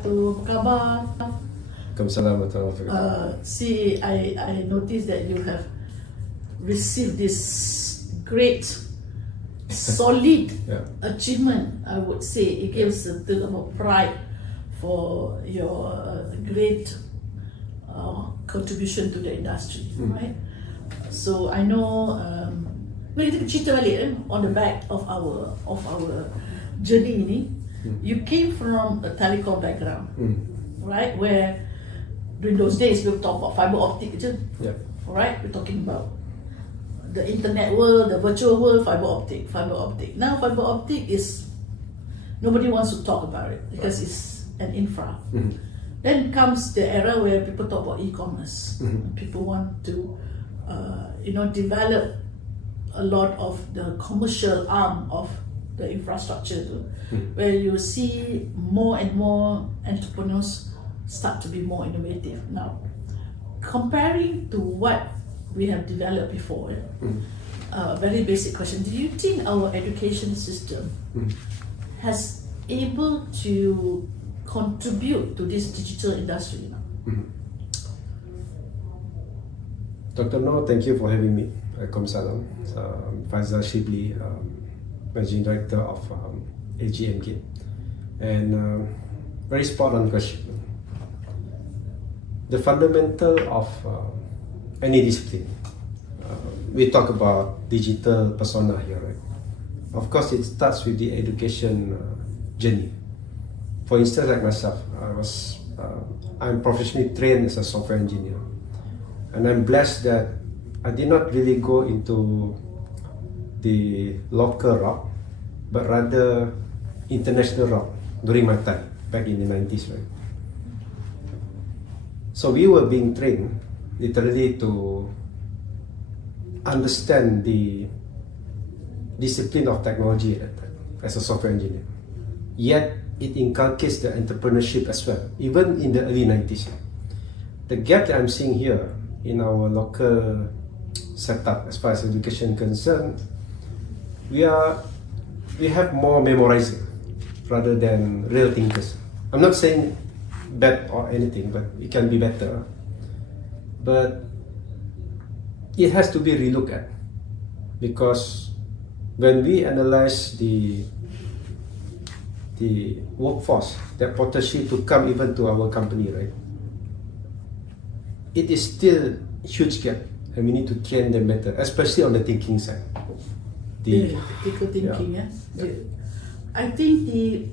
Apa khabar? See, I noticed that you have received this great, solid achievement. I would say it gives a bit of pride for your great contribution to the industry, right? So I know, kita cerita balik on the back of our journey ini. You came from a telecom background, right? Where during those days we talk about fiber optic, right? We're talking about the internet world, the virtual world, fiber optic. Now fiber optic is, nobody wants to talk about it because it's an infra. Then comes the era where people talk about e-commerce. People want to, develop a lot of the commercial arm of the infrastructure too, where you see more and more entrepreneurs start to be more innovative. Now, comparing to what we have developed before, very basic question: do you think our education system has able to contribute to this digital industry now? Dr. No, thank you for having me. Salam. Faizal Shebli, Managing Director of AG MGATE. And very spot on question. The fundamental of any discipline, we talk about digital persona here, right? Of course, it starts with the education journey. For instance, like myself, I'm professionally trained as a software engineer. And I'm blessed that I did not really go into the local route, but rather international route during my time back in the 90s, right? So we were being trained literally to understand the discipline of technology at that time as a software engineer. Yet it inculcates the entrepreneurship as well, even in the early 90s. The gap that I'm seeing here in our local setup as far as education concerned, we have more memorizing rather than real thinkers. I'm not saying bad or anything, but it can be better. But it has to be relooked at, because when we analyze the workforce, that potential to come even to our company, right? It is still a huge gap, and we need to train them better, especially on the thinking side. Critical thinking, I think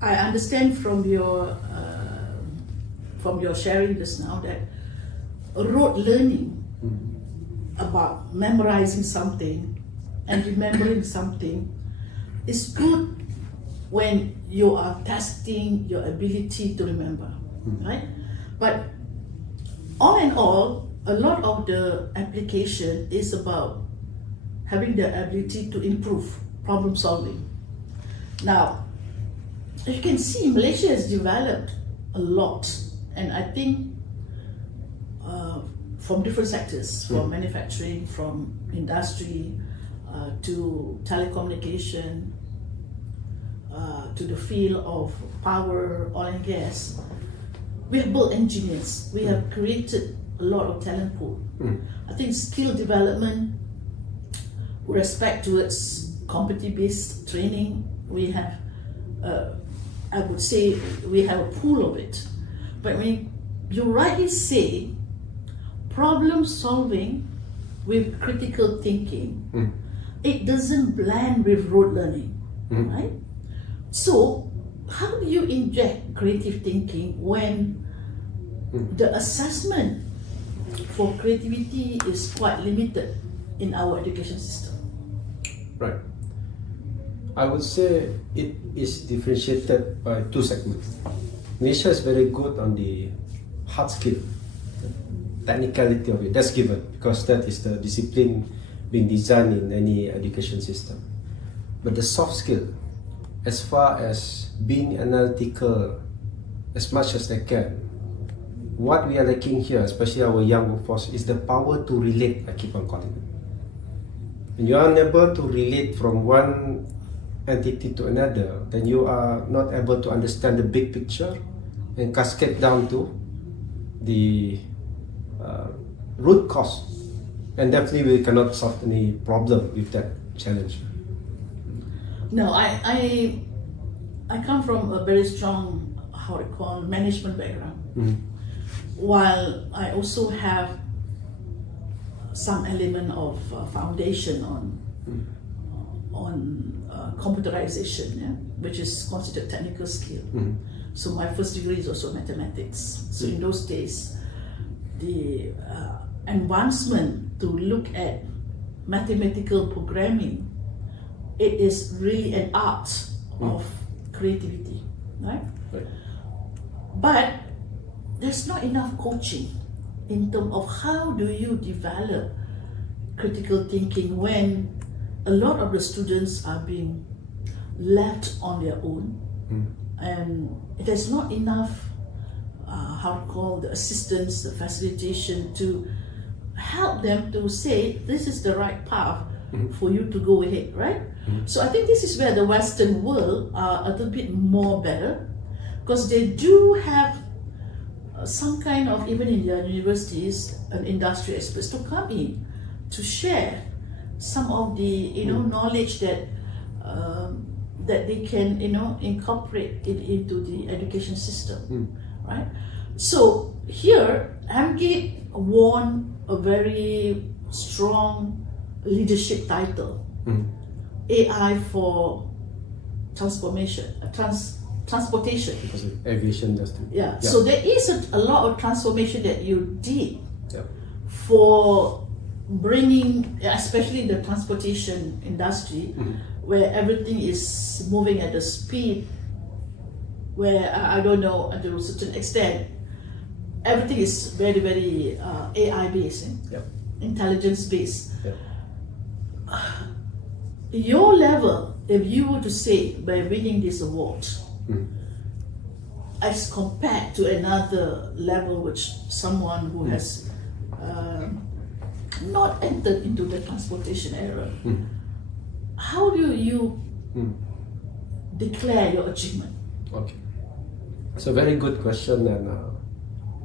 I understand from your sharing just now that rote learning about memorizing something and remembering something is good when you are testing your ability to remember, right? But all in all, a lot of the application is about having the ability to improve problem solving. Now, you can see Malaysia has developed a lot, and I think from different sectors, from manufacturing, from industry, to telecommunication, to the field of power, oil and gas. We have built engineers, we have created a lot of talent pool. I think skill development, respect towards competency-based training, we have, I would say, we have a pool of it. But when you rightly say, problem solving with critical thinking, it doesn't blend with rote learning, right? So, how do you inject creative thinking when the assessment for creativity is quite limited in our education system? Right. I would say it is differentiated by two segments. Malaysia is very good on the hard skill, the technicality of it. That's given, because that is the discipline being designed in any education system. But the soft skill, as far as being analytical as much as they can, what we are lacking here, especially our young workforce, is the power to relate. I keep on calling it. When you are unable to relate from one entity to another, then you are not able to understand the big picture and cascade down to the root cause. And definitely we cannot solve any problem with that challenge. No, I come from a very strong, how I call, management background. While I also have some element of foundation on computerization, yeah, which is considered technical skill. So my first degree is also mathematics. So in those days, the advancement to look at mathematical programming, it is really an art of creativity, right? But there's not enough coaching in terms of how do you develop critical thinking when a lot of the students are being left on their own, and there's not enough how to call the assistance, the facilitation to help them to say this is the right path for you to go ahead, right? So I think this is where the Western world are a little bit more better, because they do have some kind of, even in their universities, an industry experts to come in to share some of the knowledge that that they can incorporate it into the education system, right? So here, MGATE won a very strong leadership title, AI for transformation, transportation. Because of aviation industry. Yeah. So there is a lot of transformation that you did for bringing, especially the transportation industry, where everything is moving at a speed where I don't know, to a certain extent, everything is very, very AI based, intelligence based. Your level, if you were to say by winning this award, as compared to another level, which someone who has not entered into the transportation era, how do you declare your achievement? Okay, it's a very good question, and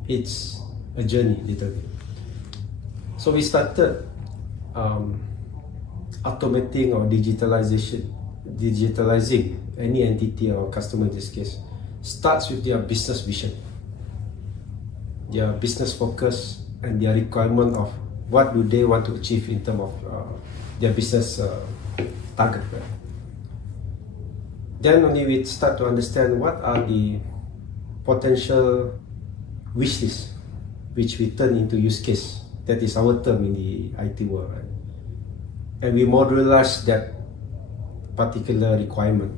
it's a journey, literally. So we started automating or digitalizing any entity or customer in this case starts with their business vision, their business focus, and their requirement of what do they want to achieve in terms of their business target. Right? Then only we start to understand what are the potential wish lists, which we turn into use case. That is our term in the IT world, right? And we modularize that particular requirement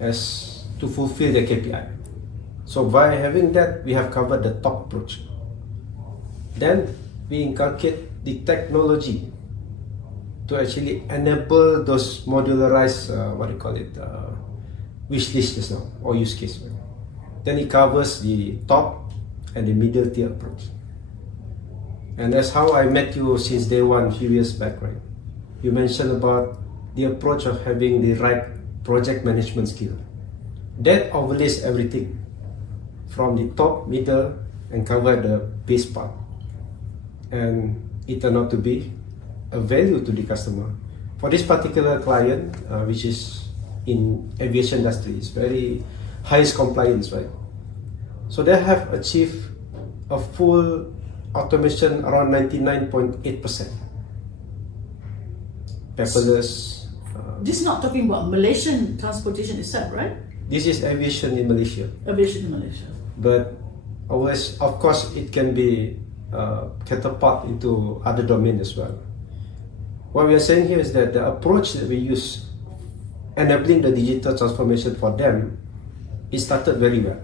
as to fulfill the KPI. So by having that, we have covered the top approach. Then we inculcate the technology to actually enable those modularized, wish list just now, or use case. Right? Then it covers the top and the middle tier approach. And that's how I met you since day one, a few years back, right? You mentioned about the approach of having the right project management skill. That overlays everything from the top, middle, and cover the base part. And it turned out to be a value to the customer. For this particular client, which is in aviation industry, it's very highest compliance, right? So they have achieved a full automation around 99.8%. Paperless. This is not talking about Malaysian transportation itself, right? This is aviation in Malaysia. Aviation in Malaysia. But always, of course, it can be catapult into other domains as well. What we are saying here is that the approach that we use, enabling the digital transformation for them, it started very well.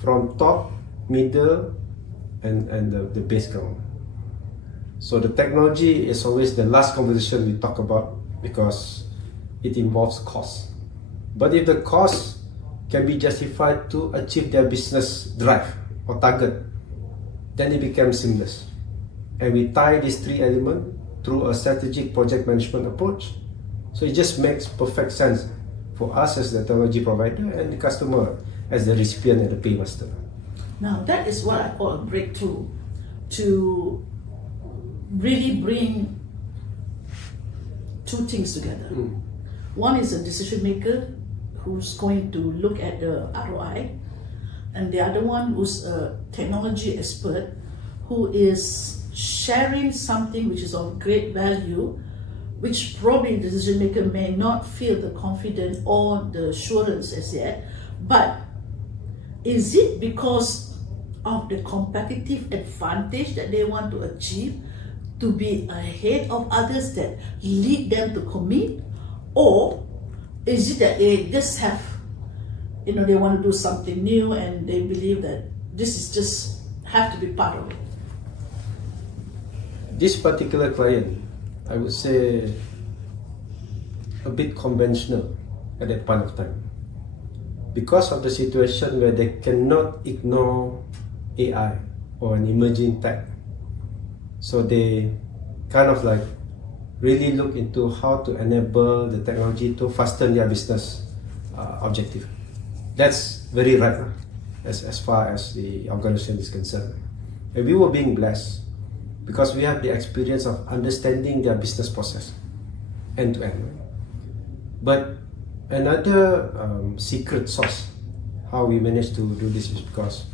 From top, middle, and the base ground. So the technology is always the last conversation we talk about because it involves cost. But if the cost can be justified to achieve their business drive or target, then it becomes seamless. And we tie these three elements through a strategic project management approach So it just makes perfect sense for us as the technology provider and the customer as the recipient and the paymaster. Now that is what I call a breakthrough, to really bring two things together. One is a decision maker who's going to look at the ROI, and the other one who's a technology expert who is sharing something which is of great value, which probably the decision maker may not feel the confidence or the assurance as yet, but is it because of the competitive advantage that they want to achieve to be ahead of others that lead them to commit, or is it that they just have, they want to do something new and they believe that this is just have to be part of it? This particular client, I would say, a bit conventional at that point of time, because of the situation where they cannot ignore AI or an emerging tech. So they kind of like really look into how to enable the technology to fasten their business objective. That's very right as far as the organization is concerned. And we were being blessed because we have the experience of understanding their business process end to end. But another secret sauce how we managed to do this is because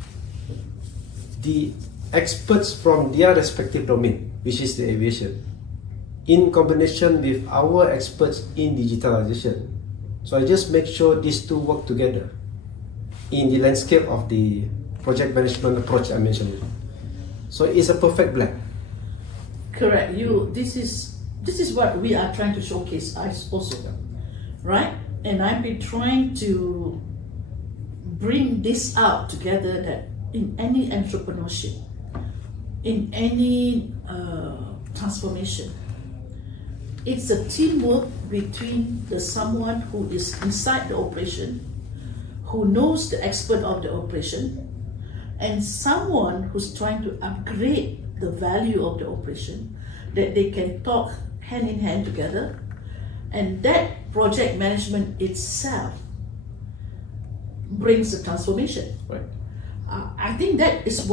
the experts from their respective domain, which is the aviation, in combination with our experts in digitalization. So I just make sure these two work together in the landscape of the project management approach I mentioned. So it's a perfect blend. Correct. This is what we are trying to showcase, I suppose, right? And I've been trying to bring this out together, that in any entrepreneurship, in any transformation, it's a teamwork between someone who is inside the operation, who knows the expert of the operation, and someone who's trying to upgrade the value of the operation, that they can talk hand in hand together. And that project management itself brings the transformation. Right. I think this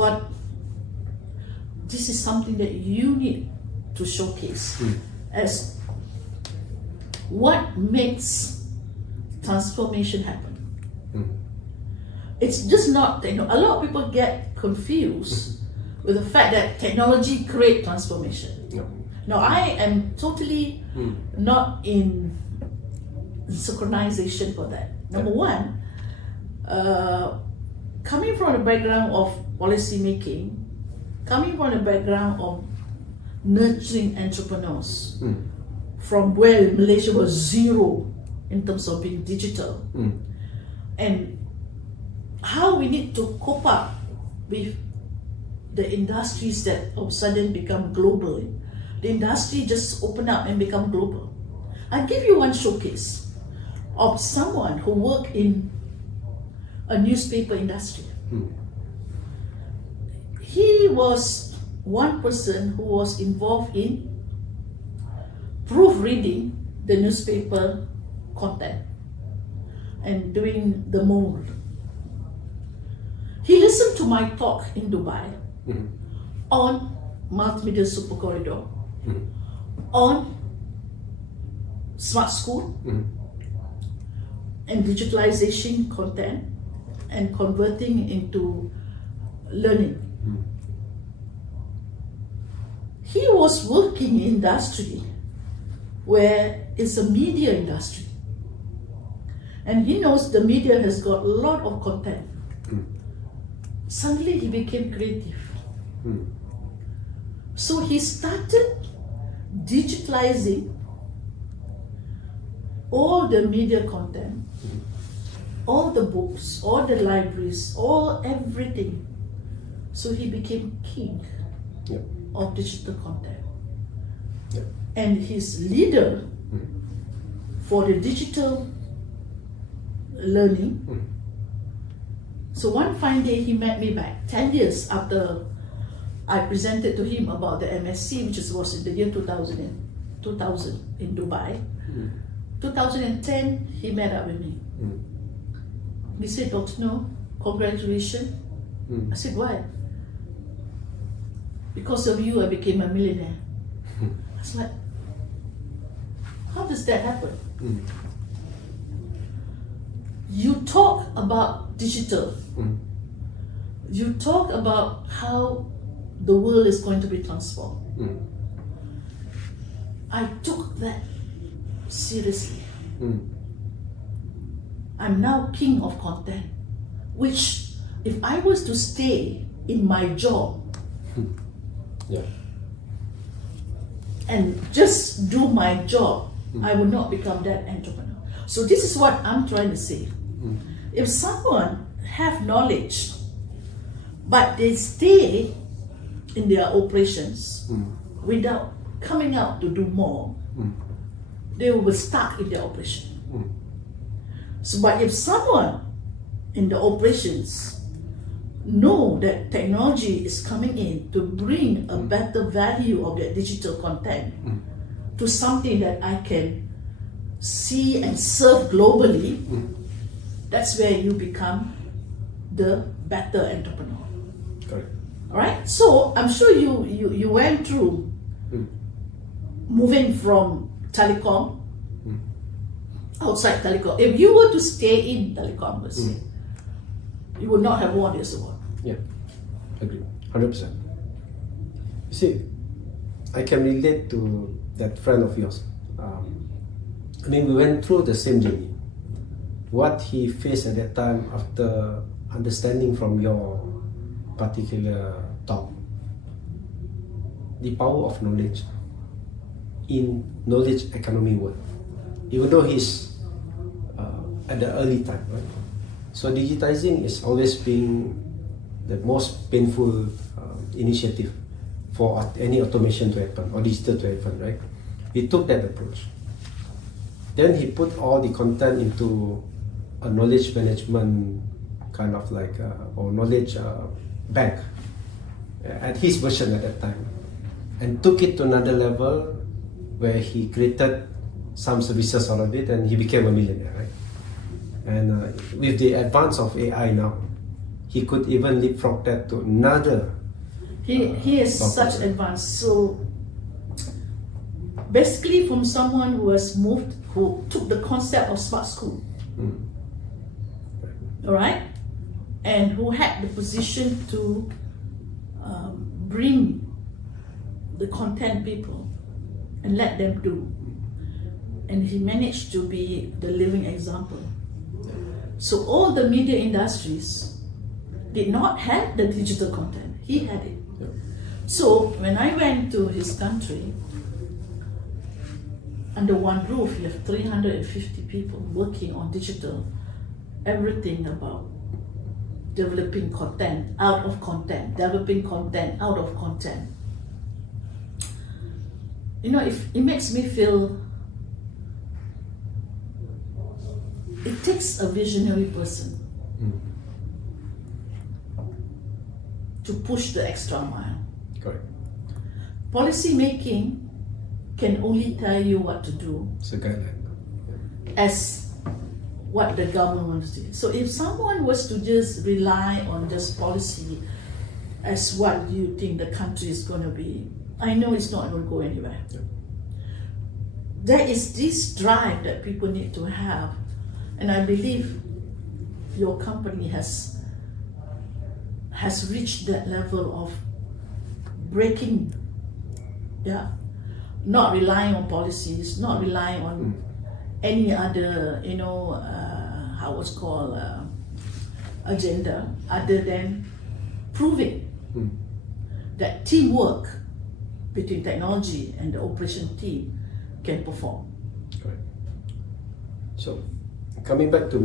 is something that you need to showcase as what makes transformation happen. It's just not, a lot of people get confused with the fact that technology creates transformation. No. Now, I am totally not in synchronization for that. Number one, coming from the background of policy making, coming from the background of nurturing entrepreneurs, from where Malaysia was zero in terms of being digital, and how we need to cope up with the industries that all of a sudden become global. The industry just open up and become global. I'll give you one showcase of someone who worked in a newspaper industry. He was one person who was involved in proofreading the newspaper content and doing the mold. He listened to my talk in Dubai on multimedia super corridor, on smart school and digitalization content and converting into learning. He was working in industry where it's a media industry, and he knows the media has got a lot of content. Suddenly he became creative. So he started digitalizing all the media content, all the books, all the libraries, everything. So he became king of digital content. And his leader for the digital learning. So one fine day he met me back 10 years after I presented to him about the MSc, which was in the year 2000 in Dubai. 2010, he met up with me. He said, Dr. No, congratulations. I said, why? Because of you, I became a millionaire. I was like, how does that happen? You talk about digital. You talk about how the world is going to be transformed. I took that seriously. I'm now king of content, which if I was to stay in my job and just do my job, I would not become that entrepreneur. So this is what I'm trying to say. If someone have knowledge, but they stay in their operations without coming out to do more, they will be stuck in their operation. So, but if someone in the operations know that technology is coming in to bring a better value of that digital content to something that I can see and serve globally, that's where you become the better entrepreneur. Correct. All right. So I'm sure you went through moving from telecom, outside telecom. If you were to stay in telecom, let's say, you would not have won this award. Yeah, agree, 100%. You see, I can relate to that friend of yours. I mean, we went through the same journey. What he faced at that time after understanding from your particular talk, the power of knowledge in knowledge economy world, even though he's at the early time, right? So digitizing is always being the most painful initiative for any automation to happen or digital to happen, right? He took that approach. Then he put all the content into a knowledge management kind of like or knowledge bank at his version at that time, and took it to another level where he created some services out of it, and he became a millionaire, right? And with the advance of AI now, he could even leapfrog that to another. He is such advanced. So basically, from someone who has moved, who took the concept of smart school, all right, and who had the position to bring the content people and let them do, and he managed to be the living example. So all the media industries did not have the digital content. He had it. So when I went to his country, under one roof, you have 350 people working on digital, everything about developing content, out of content, developing content, out of content. You know, it makes me feel, it takes a visionary person to push the extra mile. Correct. Policy making can only tell you what to do It's a guideline. as what the government wants to do. So if someone was to just rely on just policy as what you think the country is going to be, I know it's not going to go anywhere. Yeah. There is this drive that people need to have, and I believe your company has reached that level of breaking, not relying on policies, not relying on any other, how it's called, agenda, other than proving that teamwork between technology and the operation team can perform. Correct. So, coming back to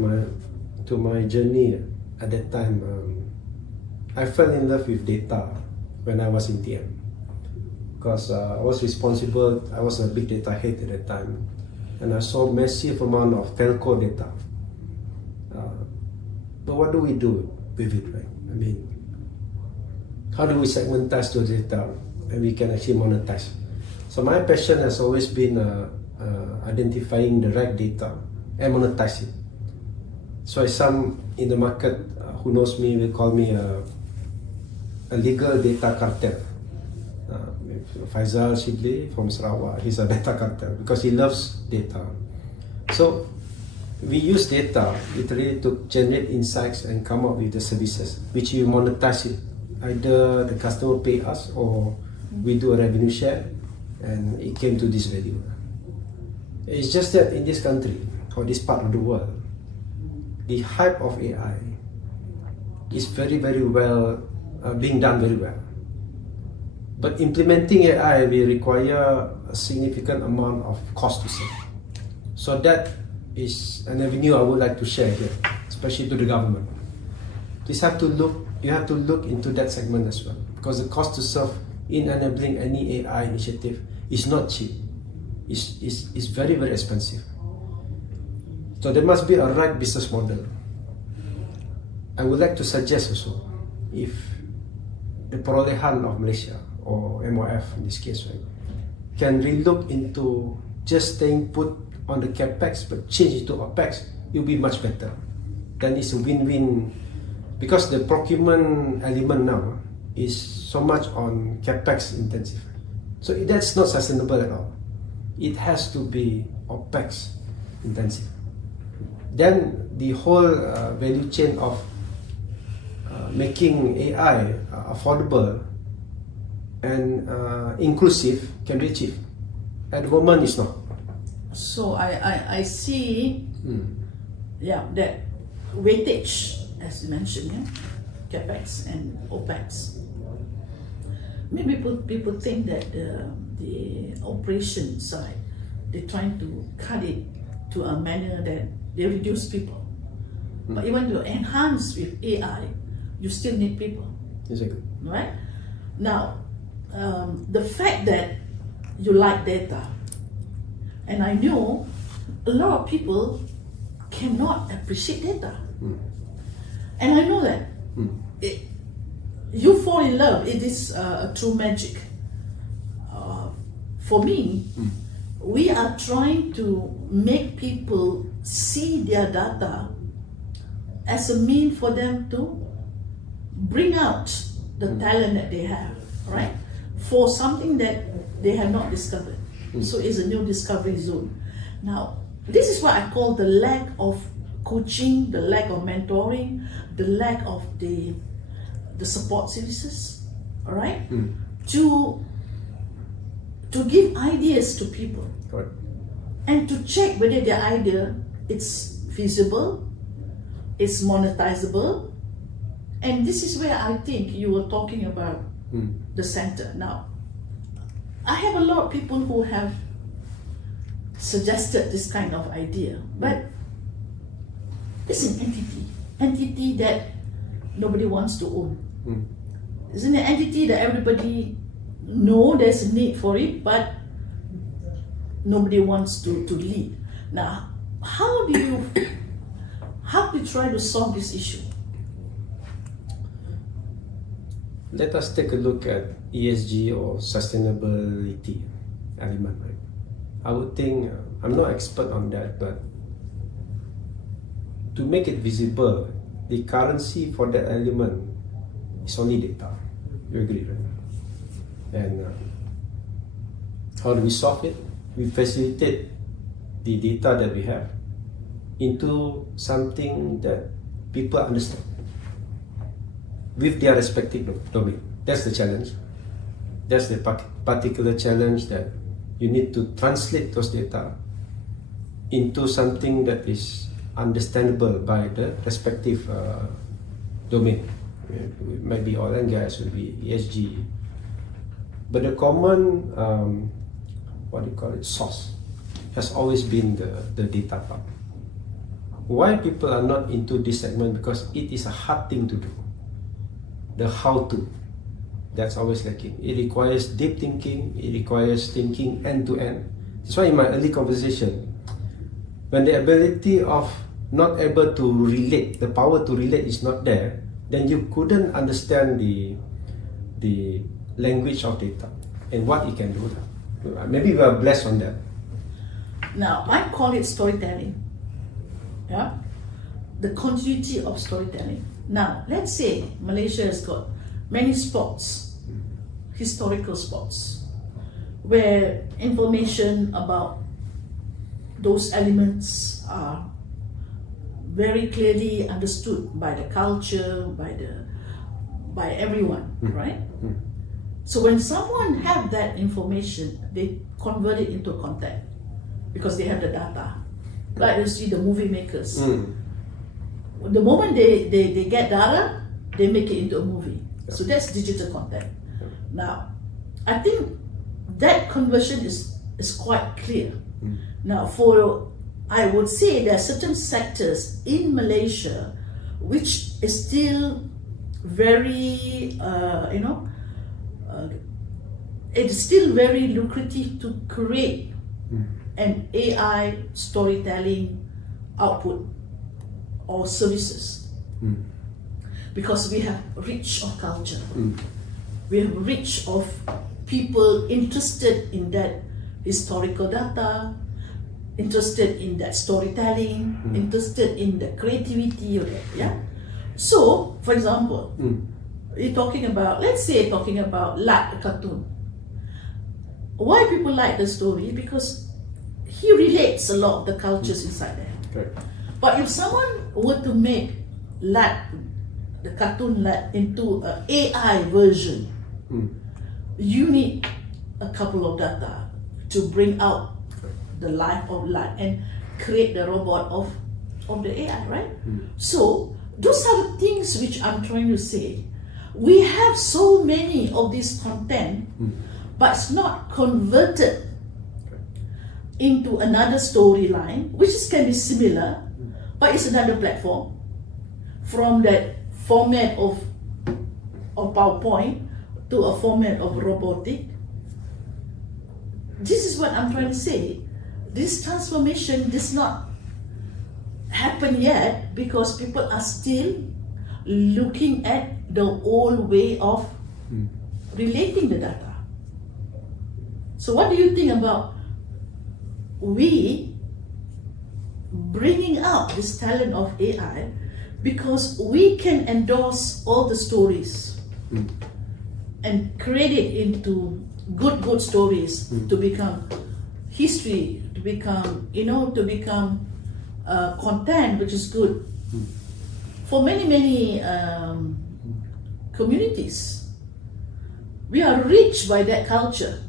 my journey at that time, I fell in love with data when I was in TM, because I was responsible. I was a big data head at that time, and I saw massive amount of telco data. But what do we do with it, right? I mean, how do we segmentize the data and we can actually monetize? So my passion has always been identifying the right data and monetize it. So some in the market who knows me will call me a legal data cartel. Faizal Shebli from Sarawak, he's a data cartel because he loves data. So we use data literally to generate insights and come up with the services which you monetize it. Either the customer pay us or we do a revenue share, and it came to this value. It's just that in this country or this part of the world, the hype of AI is very well being done very well. But implementing AI will require a significant amount of cost to save. So that is an avenue I would like to share here, especially to the government. You have to look into that segment as well, because the cost to serve in enabling any AI initiative is not cheap. It's very expensive. So there must be a right business model. I would like to suggest also, if the perolehan of Malaysia or MOF in this case, right, can relook into just staying put on the capex but change it to opex, it will be much better. Then it's a win-win, because the procurement element now is so much on capex intensive. So that's not sustainable at all. It has to be opex intensive. Then the whole value chain of making AI affordable and inclusive can be achieved. At the moment, it's not. So I see, that weightage, as you mentioned, capex and opex. Maybe people think that the operation side, they're trying to cut it to a manner that they reduce people. But even to enhance with AI, you still need people. Exactly. Right? Now, the fact that you like data, and I know a lot of people cannot appreciate data. And I know that you fall in love. It is a true magic. For me, we are trying to make people see their data as a mean for them to bring out the talent that they have, right? For something that they have not discovered. So it's a new discovery zone. Now, this is what I call the lack of coaching, the lack of mentoring, the lack of the support services, all right? To give ideas to people. Correct. And to check whether their idea is feasible, it's monetizable. And this is where I think you were talking about the center. Now, I have a lot of people who have suggested this kind of idea, but it's an entity that nobody wants to own. It's an entity that everybody know there's a need for it, but nobody wants to lead. Now, how do you try to solve this issue? Let us take a look at ESG or sustainability element. Right? I would think, I'm not expert on that, but to make it visible, the currency for that element is only data. You agree, right? And how do we solve it? We facilitate the data that we have into something that people understand with their respective domain. That's the challenge. That's the particular challenge, that you need to translate those data into something that is understandable by the respective domain. It might be oil and gas, it will be ESG. But the common, source has always been the data part. Why people are not into this segment? Because it is a hard thing to do. The how to, that's always lacking. It requires deep thinking, it requires thinking end to end. That's why in my early conversation, when the ability of not able to relate, the power to relate is not there, then you couldn't understand the language of data and what it can do. Maybe we are blessed on that. Now, I call it storytelling. Yeah? The continuity of storytelling. Now, let's say Malaysia has got many spots, historical spots, where information about those elements are very clearly understood by the culture, by everyone, right? So when someone have that information, they convert it into content because they have the data. Like you see the movie makers. The moment they get data, they make it into a movie. So that's digital content. Now, I think that conversion is quite clear. Now, I would say there are certain sectors in Malaysia which is still very, it's still very lucrative to create an AI storytelling output or services. Because we have rich of culture. We have rich of people interested in that historical data, interested in that storytelling, interested in the creativity of that, yeah? So, for example, you're talking about, let's say talking about like a cartoon. Why people like the story? Because he relates a lot of the cultures inside there. Right. But if someone were to make the cartoon into an AI version, you need a couple of data to bring out the life of Lad and create the robot of the AI, right? So those are the things which I'm trying to say. We have so many of this content, but it's not converted into another storyline, which can be similar, but it's another platform. From that format of PowerPoint to a format of robotic. This is what I'm trying to say. This transformation does not happen yet because people are still looking at the old way of relating the data. So what do you think about we bringing out this talent of AI, because we can endorse all the stories and create it into good stories to become history, to become content which is good for many communities. We are rich by that culture,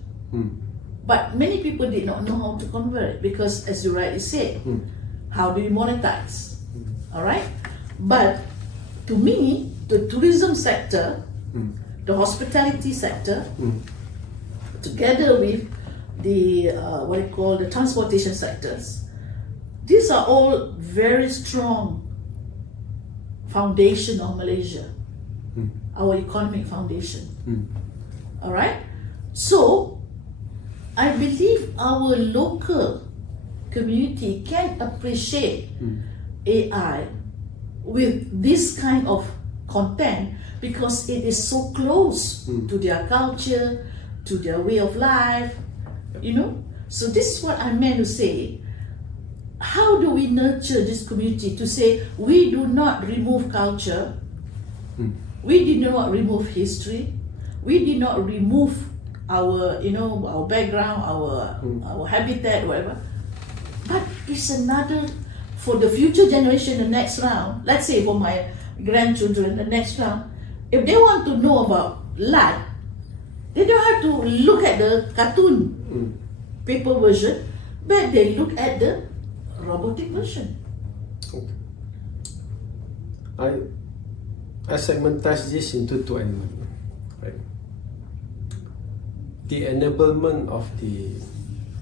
but many people did not know how to convert it because, as you rightly said, how do you monetize? All right, but to me, the tourism sector, the hospitality sector, together with the the transportation sectors, these are all very strong foundation of Malaysia, our economic foundation. All right, so I believe our local community can appreciate AI with this kind of content because it is so close to their culture, to their way of life, So this is what I meant to say. How do we nurture this community to say we do not remove culture, we did not remove history, we did not remove our our background, our habitat, whatever. But it's another for the future generation, the next round. Let's say for my grandchildren, the next round, if they want to know about Lad, they don't have to look at the cartoon paper version, but they look at the robotic version. Okay. I segmentize this into two elements. Right? The enablement of the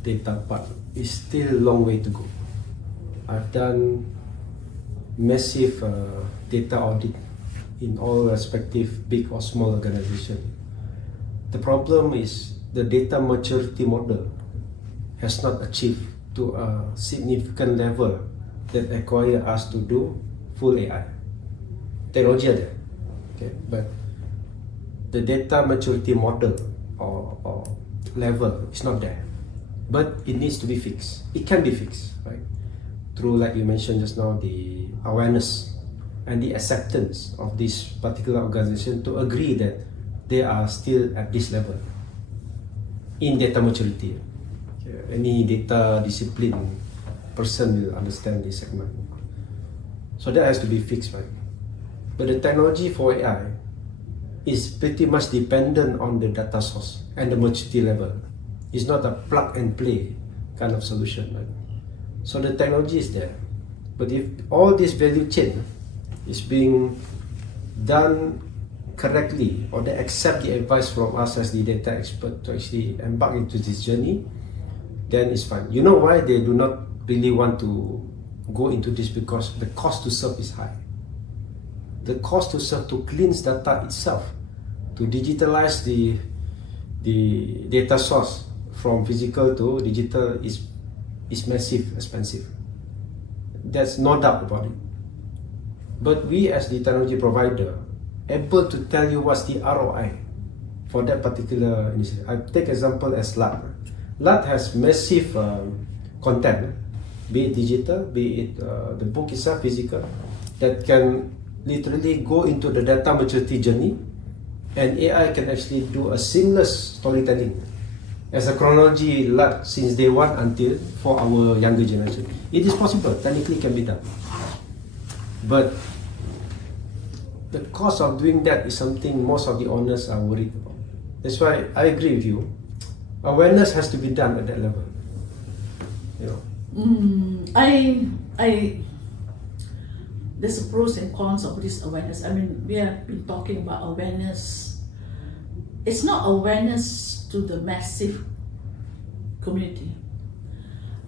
data part is still a long way to go. I've done massive data audit in all respective big or small organizations. The problem is the data maturity model has not achieved to a significant level that require us to do full AI. Technology are there, okay, but the data maturity model or level is not there. but it needs to be fixed. It can be fixed, right? Through, like you mentioned just now, the awareness and the acceptance of this particular organization to agree that they are still at this level in data maturity. Any data discipline person will understand this segment. So that has to be fixed, right? But the technology for AI is pretty much dependent on the data source and the maturity level. It's not a plug and play kind of solution, right? So the technology is there. But if all this value chain is being done correctly, or they accept the advice from us as the data expert to actually embark into this journey, then it's fine. You know why they do not really want to go into this? Because the cost to serve is high. The cost to serve, to cleanse data itself, to digitalize the data source from physical to digital is massive, expensive. There's no doubt about it. But we as the technology provider able to tell you what's the ROI for that particular initiative. I take example as LAT. LAT has massive content, be it digital, be it the book itself, physical, that can literally go into the data maturity journey, and AI can actually do a seamless storytelling as a chronology LAT since day one until for our younger generation. It is possible, technically can be done. But the cost of doing that is something most of the owners are worried about. That's why I agree with you. Awareness has to be done at that level. You know. There's a pros and cons of this awareness. I mean, we have been talking about awareness. It's not awareness to the massive community.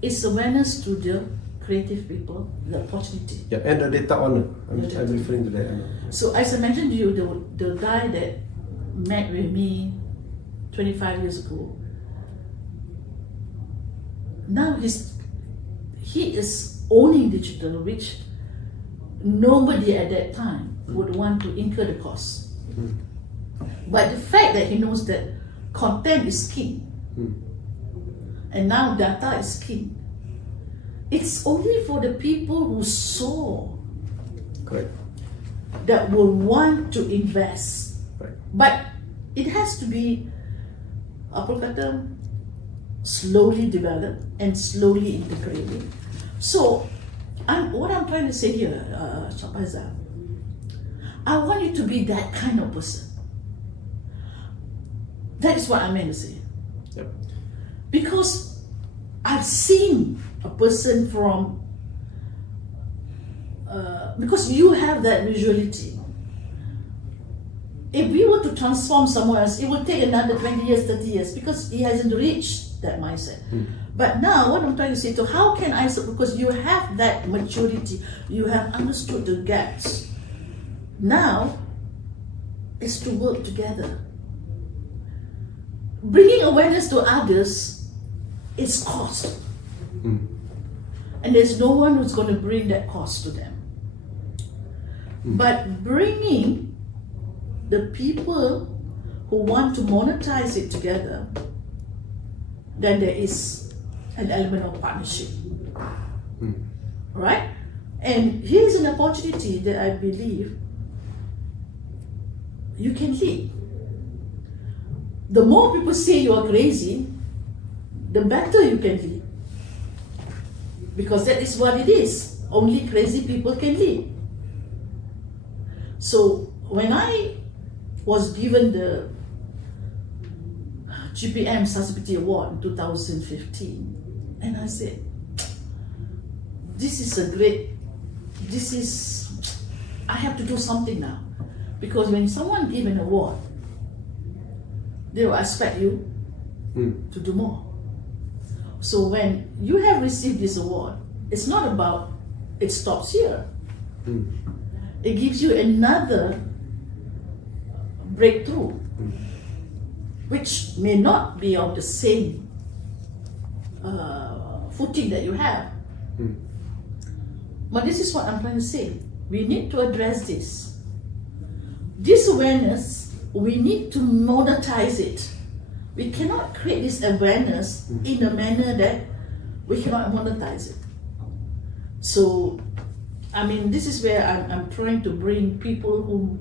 It's awareness to the creative people, the opportunity. Yeah, and the data owner. I'm referring to that. So as I mentioned to you, the guy that met with me 25 years ago, now he is owning digital, which nobody at that time would want to incur the cost. But the fact that he knows that content is king, and now data is king, it's only for the people who saw. Correct. That will want to invest. Right. But it has to be slowly developed and slowly integrated. So what I'm trying to say here, Faizal, I want you to be that kind of person. That is what I meant to say. Yep. Because I've seen a person from because you have that visuality. If we were to transform somewhere else, it would take another 20 years, 30 years, because he hasn't reached that mindset. But now, what I'm trying to say, to how can I, because you have that maturity, you have understood the gaps. Now, is to work together. Bringing awareness to others is cost. And there's no one who's going to bring that cost to them. But bringing the people who want to monetize it together, then there is an element of partnership. Right? And here's an opportunity that I believe you can lead. The more people say you are crazy, the better you can lead. Because that is what it is. Only crazy people can lead. So when I was given the GPM Sustainability Award in 2015, and I said, I have to do something now. Because when someone gives an award, they will expect you to do more. So when you have received this award, it's not about, it stops here. It gives you another breakthrough, which may not be on the same footing that you have. But this is what I'm trying to say. We need to address this. This awareness, we need to monetize it we cannot create this awareness in a manner that we cannot monetize it. So, I mean, this is where I'm trying to bring people who,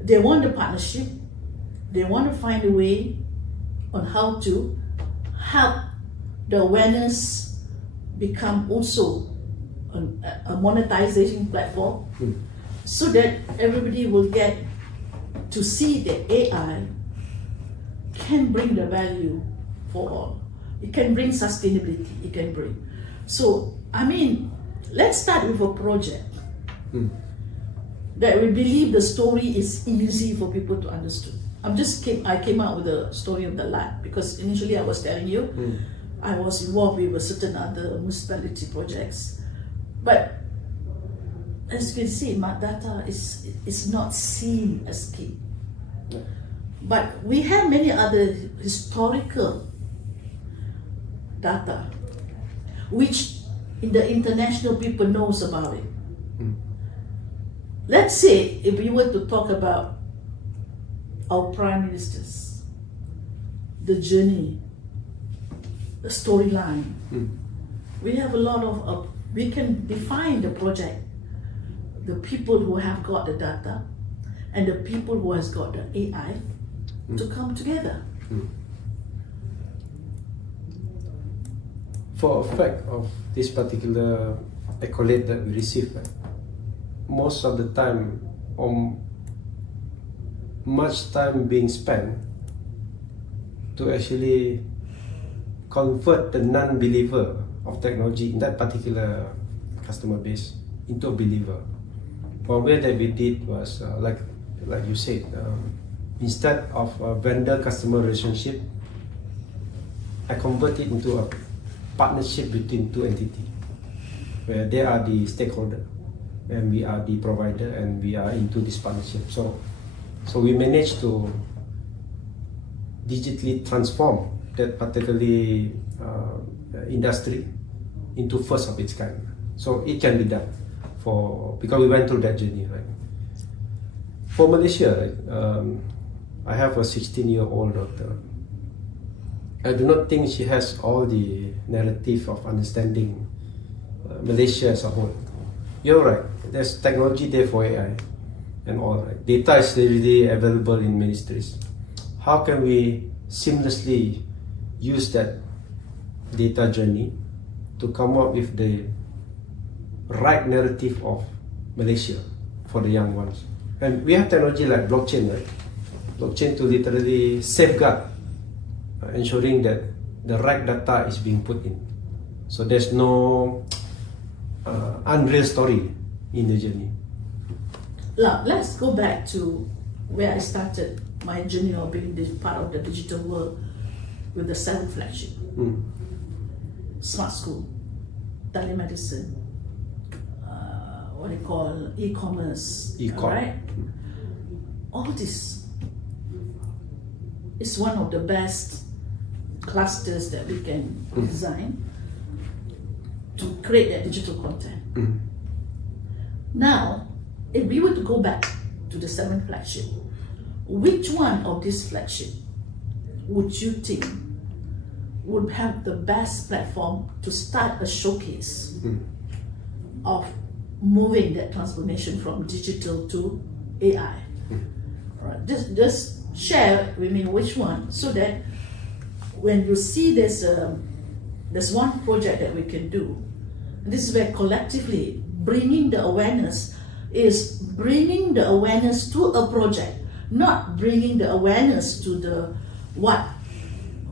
they want the partnership, they want to find a way on how to help the awareness become also a monetization platform, so that everybody will get to see that AI can bring the value for all. It can bring sustainability, it can bring. So, I mean, let's start with a project that we believe the story is easy for people to understand. I came out with the story of the lab because initially I was telling you I was involved with certain other municipality projects, but as you can see, my data is not seen as key. But we have many other historical data which in the international people knows about it. Let's say if we were to talk about our prime ministers, the journey, the storyline, we have a lot of we can define the project, the people who have got the data and the people who has got the AI to come together. For a fact of this particular accolade that we received, most of the time, much time being spent to actually convert the non-believer of technology in that particular customer base into a believer. One way that we did was like you said, instead of a vendor-customer relationship, I converted into a partnership between two entities, where they are the stakeholder and we are the provider, and we are into this partnership. So we managed to digitally transform that particular industry into first of its kind. So it can be done because we went through that journey, right? For Malaysia, I have a 16-year-old daughter. I do not think she has all the narrative of understanding Malaysia as a whole. You're right, there's technology there for AI and all, right? Data is really available in ministries. How can we seamlessly use that data journey to come up with the right narrative of Malaysia for the young ones? And we have technology like blockchain, right? Blockchain to literally safeguard, ensuring that the right data is being put in. So there's no unreal story in the journey. Now, let's go back to where I started my journey of being part of the digital world with the 7th flagship. Smart school, telemedicine, what they call e-commerce, right? All this is one of the best clusters that we can design to create that digital content. Now, if we were to go back to the 7th flagship, which one of these flagship would you think would have the best platform to start a showcase of moving that transformation from digital to AI? Right. Just share with me which one, so that when you see there's one project that we can do, and this is where collectively bringing the awareness is bringing the awareness to a project, not bringing the awareness to the what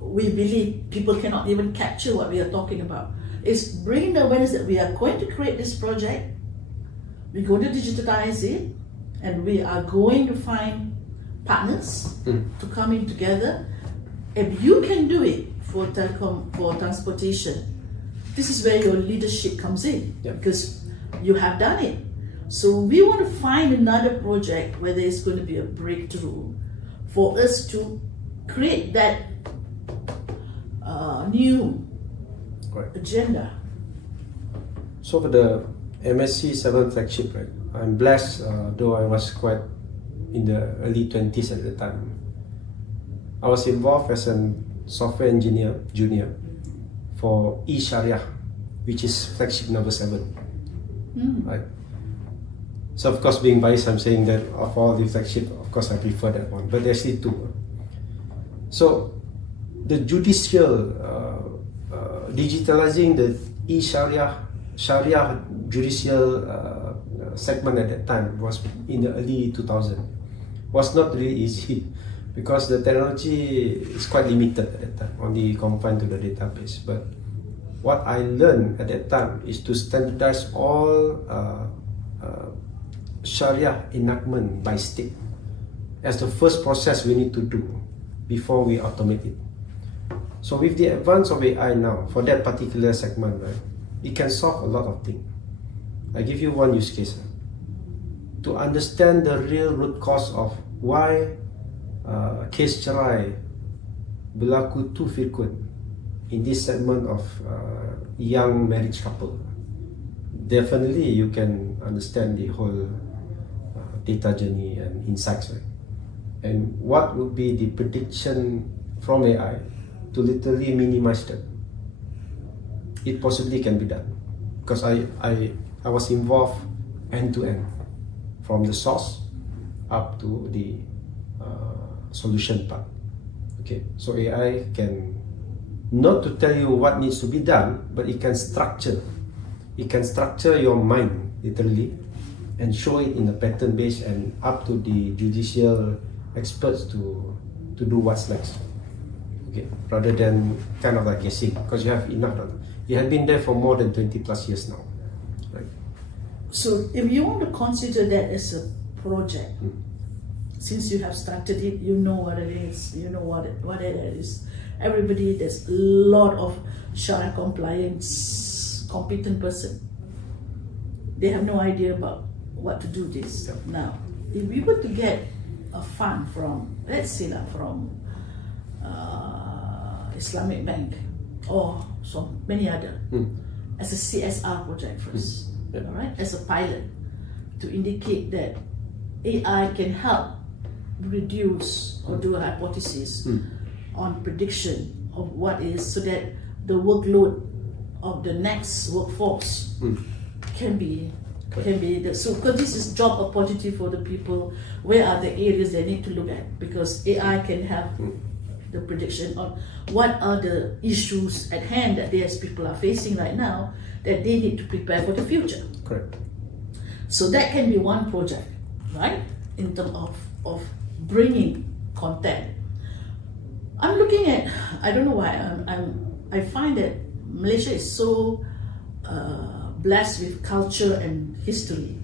we believe people cannot even capture what we are talking about. It's bringing the awareness that we are going to create this project, we're going to digitize it, and we are going to find partners to come in together. If you can do it for telecom, for transportation, this is where your leadership comes in, because you have done it. So we want to find another project where there is going to be a breakthrough for us to create that new agenda. So for the MSC 7th flagship, right, I'm blessed, though I was quite in the early 20s at the time. I was involved as a software engineer junior for e-Sharia, which is flagship number 7. Right. So of course, being biased, I'm saying that of all the flagship, of course, I prefer that one. But there's still 2. So the judicial digitalizing the e-Sharia judicial segment at that time was in the early 2000. Was not really easy because the technology is quite limited at that time, only confined to the database. But what I learned at that time is to standardize all Sharia enactment by state as the first process we need to do before we automate it. So with the advance of AI now, for that particular segment, right, it can solve a lot of things. I give you one use case. To understand the real root cause of why case cerai berlaku too frequent in this segment of young married couple, definitely you can understand the whole data journey and insights, right? And what would be the prediction from AI to literally minimize that? It possibly can be done because I was involved end to end, from the source up to the solution part. Okay, so AI can not to tell you what needs to be done, but it can structure. It can structure your mind literally and show it in a pattern base and up to the judicial experts to do what's next. Okay, rather than kind of like guessing, because you have enough. You have been there for more than 20 plus years now, right? So if you want to consider that as a project, since you have started it, you know what it is, you know what it is. Everybody, there's a lot of Sharia compliance competent person. They have no idea about what to do this. Now, if we were to get a fund from, let's say from Islamic Bank or so many other, as a CSR project first, all right, as a pilot, to indicate that AI can help reduce or do a hypothesis on prediction of what is, so that the workload of the next workforce can be so, because this is job opportunity for the people. Where are the areas they need to look at? Because AI can have the prediction on what are the issues at hand that these people are facing right now that they need to prepare for the future. Correct. So that can be one project, right? In terms of bringing content. I'm looking at, I don't know why, I find that Malaysia is so blessed with culture and history.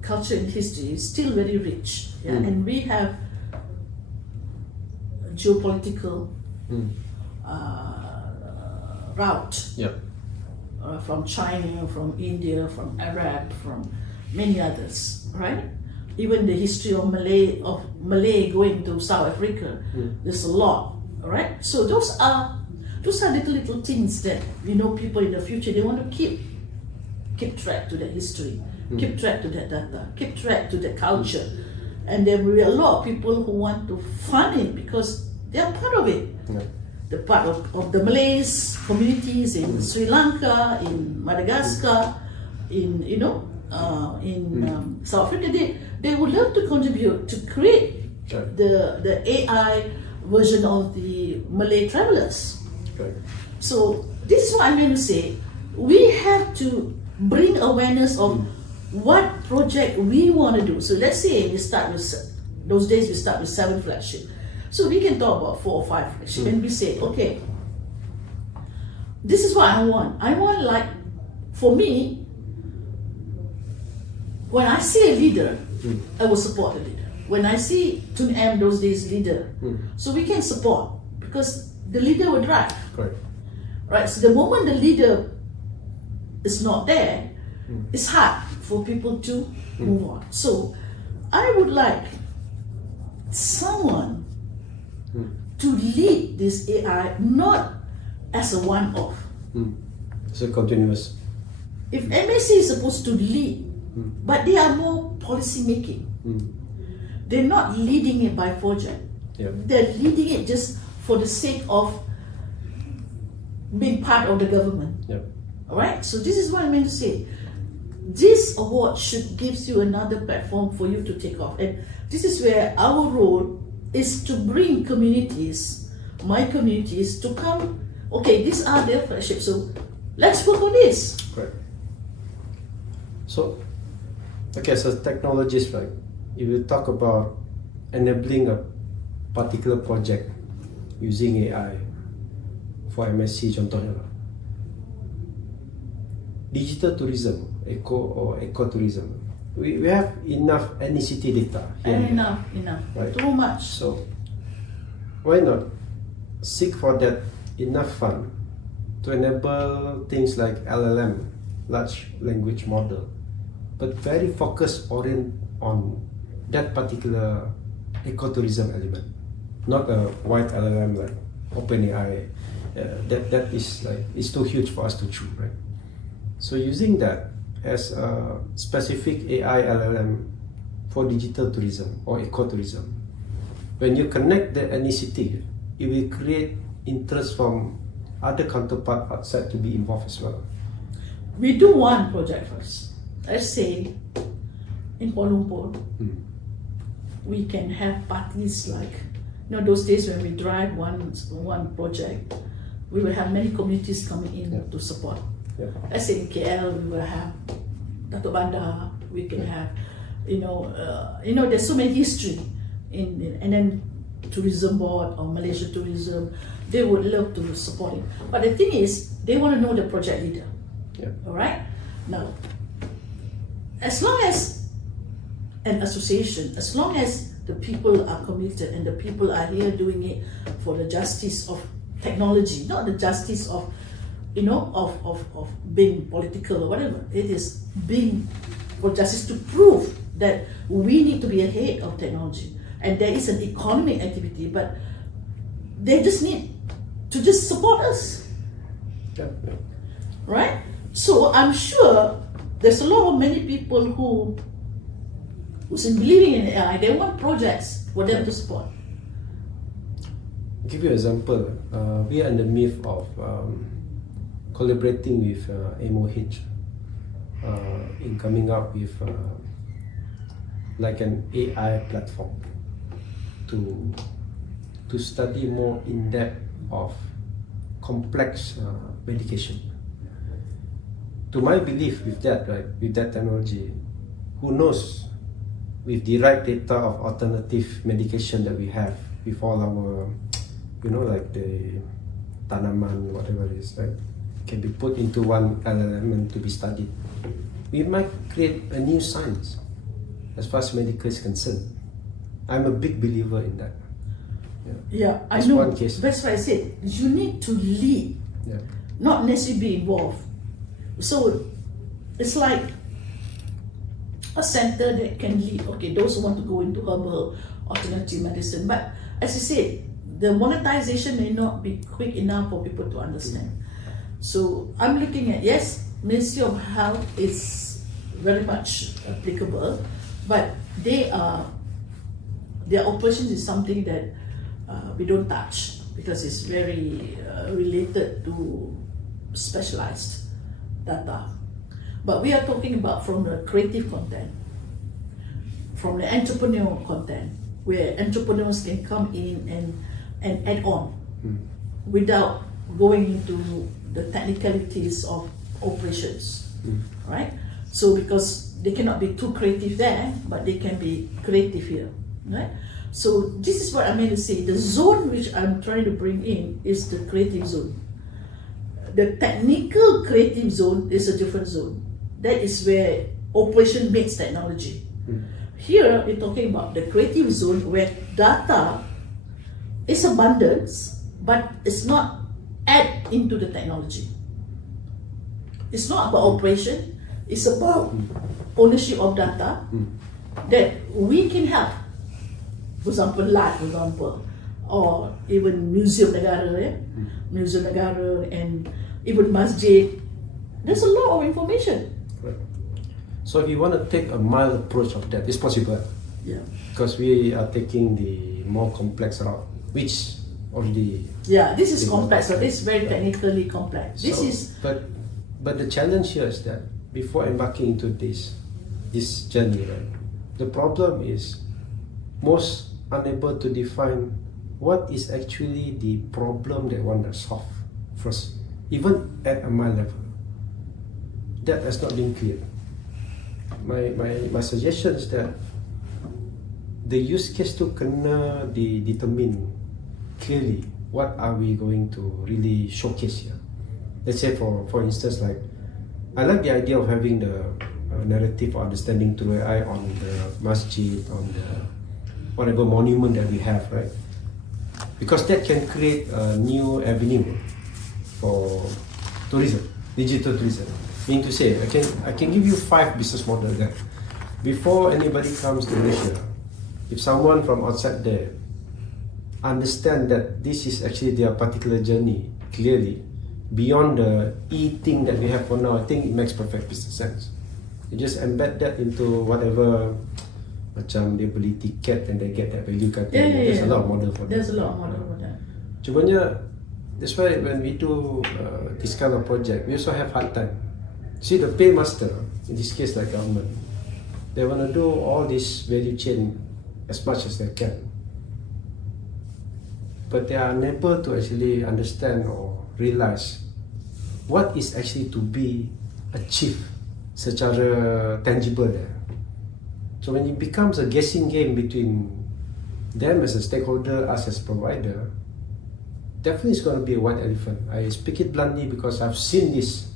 Culture and history is still very rich, and we have geopolitical route from China, from India, from Arab, from many others, right? Even the history of Malay going to South Africa, there's a lot, right? So those are little things that, you know, people in the future, they want to keep track to that history, keep track to that data, keep track to the culture. And there will be a lot of people who want to fund it because they are part of it. The part of the Malays communities in Sri Lanka, in Madagascar, in South Africa, they would love to contribute to create the AI version of the Malay travelers. So this is what I'm going to say. We have to bring awareness of what project we want to do. So let's say we start with, those days we start with 7 flagship. So we can talk about 4 or 5 flagship and we say, okay, this is what I want. I want, like, for me, when I see a leader, I will support the leader. When I see Tun M those days leader, so we can support because the leader will drive. Correct. Right. So the moment the leader is not there, it's hard for people to move on. So I would like someone to lead this AI, not as a one-off. It's a continuous. If MAC is supposed to lead, but they are more policy making. They're not leading it by project. Yeah. They're leading it just for the sake of being part of the government. Yeah. Alright, so this is what I meant to say. This award should gives you another platform for you to take off, and this is where our role is to bring communities, my communities, to come. Okay, these are their flagship, so let's work on this. Right. So, okay, as a technologist, right, if you talk about enabling a particular project using AI for MSc contohnya lah. Digital tourism, ecotourism. We have enough ethnicity data here. Enough, Right. too much. So, why not seek for that enough fund to enable things like LLM, large language model, but very focused on that particular ecotourism element, not a wide LLM like OpenAI. That is like, it's too huge for us to chew, right? So using that as a specific AI LLM for digital tourism or ecotourism, when you connect the ethnicity, it will create interest from other counterpart outside to be involved as well. We do one project first. Let's say in Kuala Lumpur, we can have parties like, those days when we drive one project, we will have many communities coming in to support. Yeah. Let's say in KL, we will have Dato' Bandar, we can have, there's so many history and then tourism board or Malaysia tourism, they would love to support it. But the thing is, they want to know the project leader. Yeah. All right. Now, as long as an association, as long as the people are committed and the people are here doing it for the justice of technology, not the justice of of being political or whatever. It is being for justice to prove that we need to be ahead of technology, and there is an economic activity, but they just need to just support us. Yeah. Right? So I'm sure there's a lot of many people who's believing in AI. They want projects for them to support. Give you an example. We are in the midst of collaborating with MOH in coming up with like an AI platform to study more in depth of complex medication. To my belief, with that, right, with that technology, who knows, with the right data of alternative medication that we have, with all our, like the tanaman, whatever it is, right, can be put into one LLM and to be studied. We might create a new science as far as medical is concerned. I'm a big believer in that. Yeah, I That's know. one case. That's why I said you need to lead, not necessarily be involved. So it's like a center that can lead. Okay, those who want to go into herbal, alternative medicine, but as you said, the monetization may not be quick enough for people to understand. So I'm looking at, yes, Ministry of Health is very much applicable, but their operations is something that we don't touch because it's very related to specialized data. But we are talking about from the creative content, from the entrepreneurial content, where entrepreneurs can come in and add on without going into the technicalities of operations, right? So because they cannot be too creative there, but they can be creative here, right? So this is what I meant to say. The zone which I'm trying to bring in is the creative zone. The technical creative zone is a different zone. That is where operation meets technology. Here we're talking about the creative zone where data is abundance, but it's not add into the technology. It's not about operation, it's about ownership of data that we can help. For example, LAT, for example, or even Museum Negara, Museum Negara, and even Masjid. There's a lot of information. Right. So if you want to take a mild approach of that, it's possible. Yeah. Because we are taking the more complex route, which already. Yeah, this is Yeah. complex. So it's very technically complex. This So, is but the challenge here is that before embarking into this journey, right, the problem is most unable to define what is actually the problem they want to solve first, even at a mind level. That has not been clear. My suggestion is that the use case to kena determine clearly what are we going to really showcase here. Let's say for instance, like I like the idea of having the narrative or understanding through AI on the masjid, on the whatever monument that we have, right? Because that can create a new avenue for tourism, digital tourism. Meaning to say, I can give you 5 business models there. Before anybody comes to Malaysia, if someone from outside there understand that this is actually their particular journey clearly, beyond the thing that we have for now, I think it makes perfect business sense. You just embed that into whatever, macam dia beli tiket and they get that value cut. There's a lot of model for that. There's a lot of model for that. Cumanya, that's why when we do this kind of project, we also have hard time. See, the paymaster, in this case like government, they want to do all this value chain as much as they can, but they are unable to actually understand or realize what is actually to be achieved secara tangible there. So when it becomes a guessing game between them as a stakeholder, us as a provider, definitely it's going to be a white elephant. I speak it bluntly because I've seen this.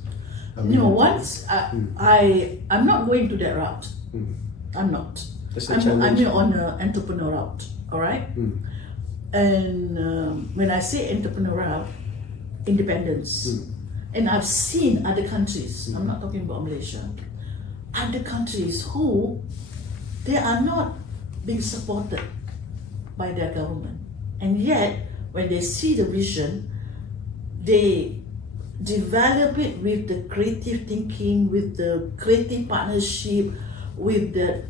Once I'm not going to that route. I'm not. I'm on an entrepreneur route. All right. And when I say entrepreneur route, independence. And I've seen other countries. I'm not talking about Malaysia. Other countries who they are not being supported by their government, and yet when they see the vision, they develop it with the creative thinking, with the creative partnership, with the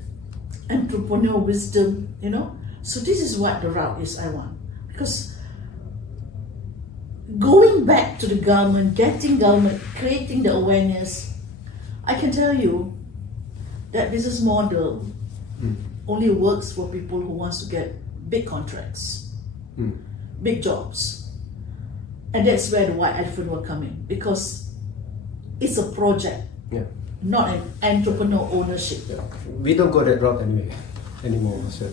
entrepreneur wisdom, So this is what the route is I want. Because going back to the government, getting government, creating the awareness, I can tell you that business model only works for people who wants to get big contracts, big jobs. And that's where the white elephant will come in, because it's a project, not an entrepreneur ownership. We don't go that route anymore. So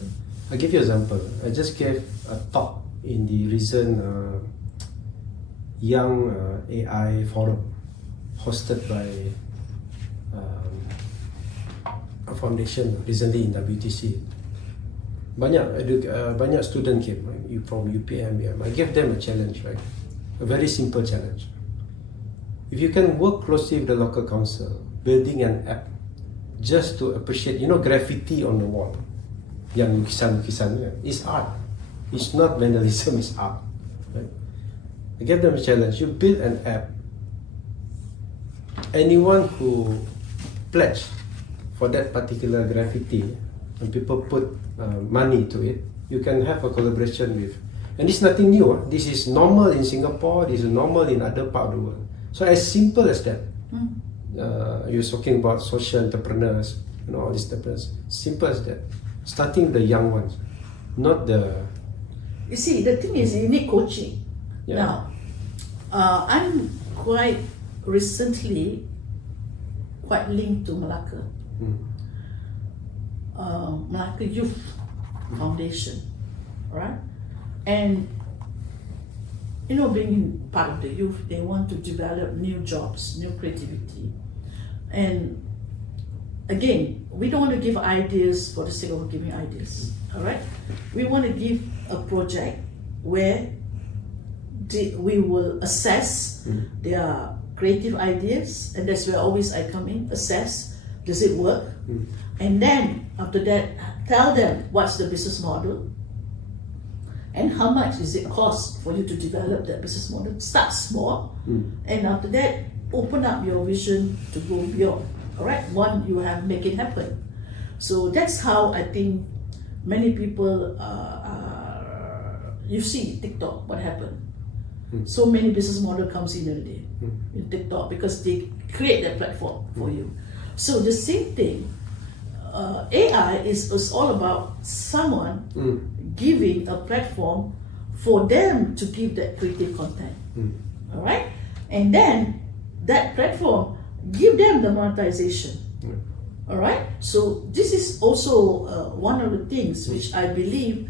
I'll give you an example. I just gave a talk in the recent Young AI Forum hosted by a foundation recently in WTC. Banyak student came, right? From UPM. I gave them a challenge, right? A very simple challenge. If you can work closely with the local council, building an app just to appreciate, graffiti on the wall, yang lukisan-lukisan, is art. It's not vandalism, it's art. Right? I gave them a challenge. You build an app. Anyone who pledge for that particular graffiti, and people put money to it, you can have a collaboration with. And this is nothing new. This is normal in Singapore. This is normal in other part of the world. So as simple as that. You're talking about social entrepreneurs, all these entrepreneurs. Simple as that. Starting the young ones, not the. You see, the thing is, you need coaching. Now, I'm quite recently quite linked to Malacca. Malacca Youth Foundation, right? And being part of the youth, they want to develop new jobs, new creativity. And again, we don't want to give ideas for the sake of giving ideas, all right? We want to give a project where we will assess their creative ideas, and that's where always I come in, assess, does it work? And then after that, tell them what's the business model, and how much does it cost for you to develop that business model. Start small, and after that, open up your vision to go beyond. All right, one, you have make it happen. So that's how I think many people you see TikTok, what happened? So many business model comes in already in TikTok because they create that platform for you. So the same thing, AI is all about someone giving a platform for them to give that creative content. All right, and then that platform give them the monetization. All right, so this is also one of the things which I believe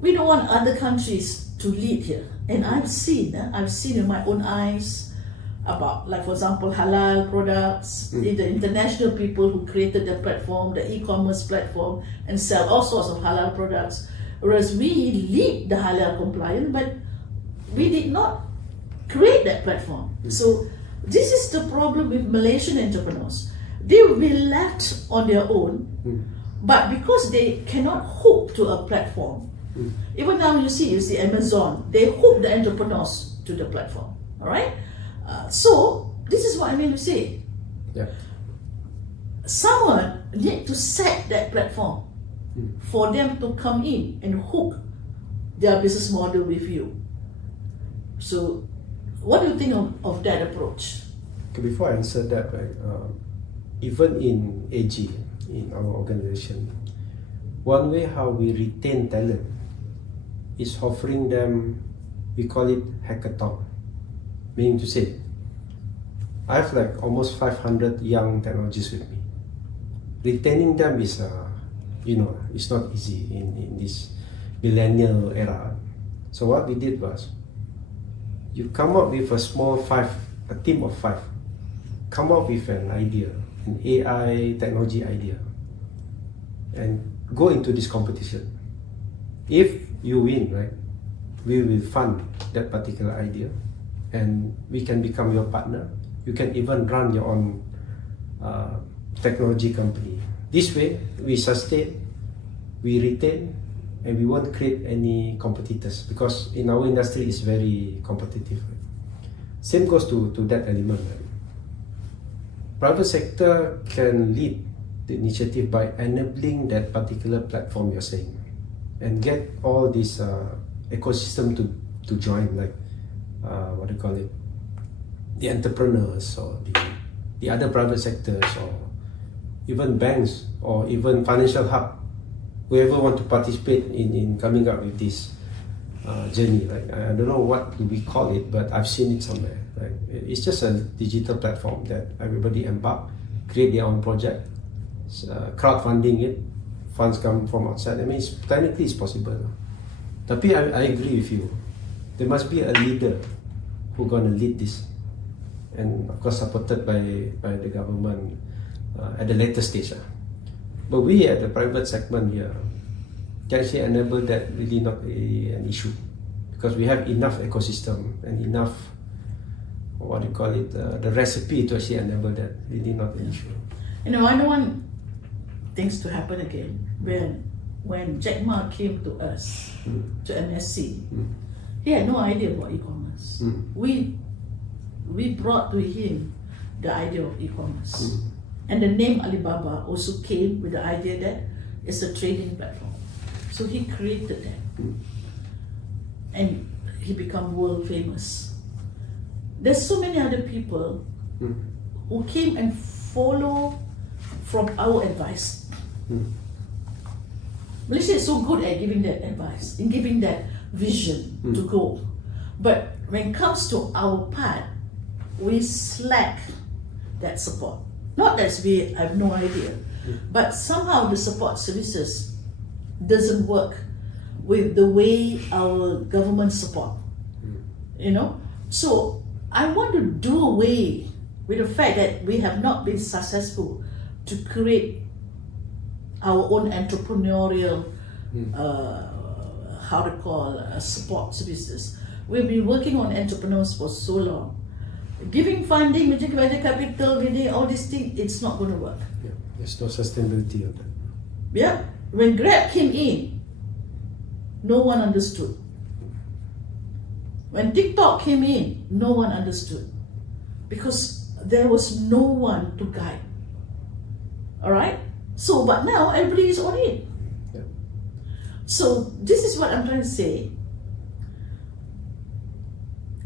we don't want other countries to lead here. And I've seen in my own eyes about, like for example, halal products, the international people who created the platform, the e-commerce platform, and sell all sorts of halal products. Whereas we lead the halal compliant, but we did not create that platform. So this is the problem with Malaysian entrepreneurs. They will be left on their own, but because they cannot hook to a platform. Even now you see Amazon, they hook the entrepreneurs to the platform. All right. So this is what I mean to say. Yeah. Someone need to set that platform for them to come in and hook their business model with you. So, what do you think of that approach? Okay, before I answer that, right, even in AG, in our organization, one way how we retain talent is offering them, we call it hackathon. Meaning to say, I have like almost 500 young technologists with me. Retaining them is, it's not easy in this millennial era. So what we did was, you come up with a team of 5, come up with an idea, an AI technology idea, and go into this competition. If you win, right, we will fund that particular idea, and we can become your partner. You can even run your own technology company. This way, we sustain, we retain, and we won't create any competitors, because in our industry it's very competitive. Same goes to that element. Right? Private sector can lead the initiative by enabling that particular platform you're saying, and get all this ecosystem to join, like what do you call it, the entrepreneurs or the other private sectors, or even banks, or even financial hub, whoever want to participate in coming up with this journey. Like, I don't know what do we call it, but I've seen it somewhere. Like, it's just a digital platform that everybody embark, create their own project, crowdfunding it, funds come from outside. I mean, technically it's possible. Tapi I agree with you. There must be a leader who gonna lead this, and of course supported by the government at the later stage. But we at the private segment here can actually enable that really not an issue, because we have enough ecosystem and enough, what do you call it, the recipe to actually enable that, really not an issue. I don't want things to happen again when Jack Ma came to us, to MSC, he had no idea about e-commerce. We brought to him the idea of e-commerce. And the name Alibaba also came with the idea that it's a trading platform. So he created that. And he became world famous. There's so many other people who came and follow from our advice. Malaysia is so good at giving that advice, in giving that vision to go. But when it comes to our part, we slack that support. Not that we have no idea, but somehow the support services doesn't work with the way our government support. So I want to do away with the fact that we have not been successful to create our own entrepreneurial support services. We've been working on entrepreneurs for so long. Giving funding, venture capital, all these things, it's not going to work. Yeah, there's no sustainability of that. Yeah, when Grab came in, no one understood. When TikTok came in, no one understood, because there was no one to guide. All right. So, but now everybody is on it. Yeah. So this is what I'm trying to say.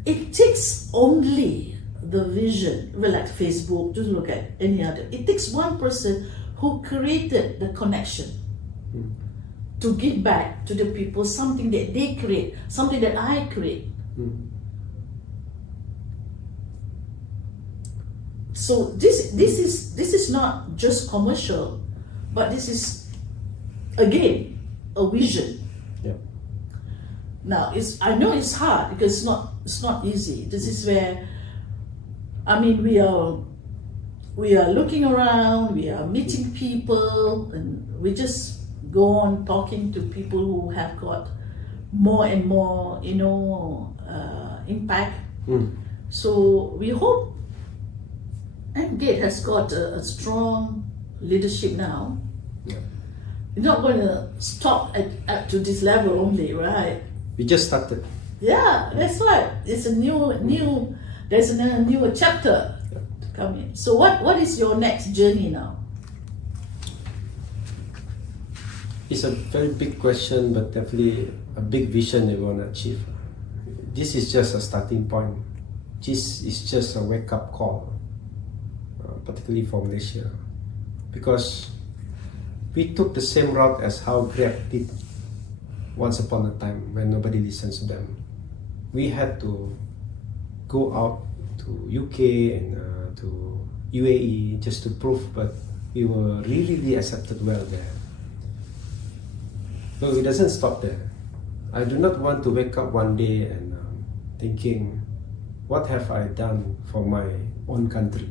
It takes only the vision, well, like Facebook, just look at any other. It takes one person who created the connection to give back to the people something that they create, something that I create. So this is not just commercial, but this is again a vision. Yeah. Now I know it's hard because it's not easy. This is where, I mean, we are looking around, we are meeting people, and we just go on talking to people who have got more and more, impact. So we hope MGATE has got a strong leadership now. Yeah. You're not going to stop at to this level only, right? We just started. Yeah, that's right. It's a new. There's a new chapter to come in. So what is your next journey now? It's a very big question, but definitely a big vision they want to achieve. This is just a starting point. This is just a wake-up call, particularly for Malaysia, because we took the same route as how Grab did once upon a time when nobody listens to them. We had to go out to UK and to UAE just to prove that we were really accepted well there. But it doesn't stop there. I do not want to wake up one day and thinking, what have I done for my own country